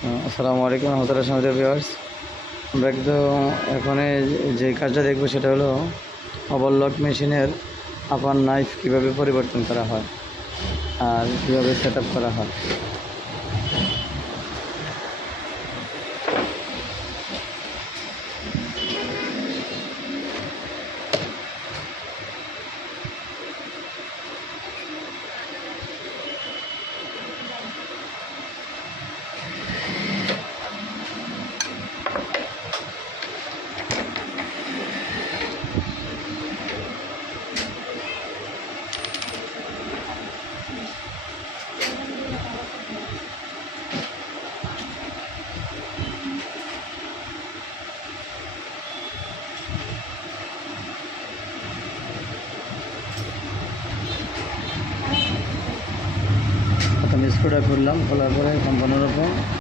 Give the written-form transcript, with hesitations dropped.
আসসালামু আলাইকুম রহমতুল্লাহ সামনে ভিউয়ার্স। আমরা কিন্তু এখন যে কাজটা দেখবো সেটা হলো ওভারলক মেশিনের আপার নাইফ কীভাবে পরিবর্তন করা হয় আর কীভাবে সেট আপ করা হয়। প্রথমে স্ক্রুটা খুললাম, খোলার পরে সম্পূর্ণরূপে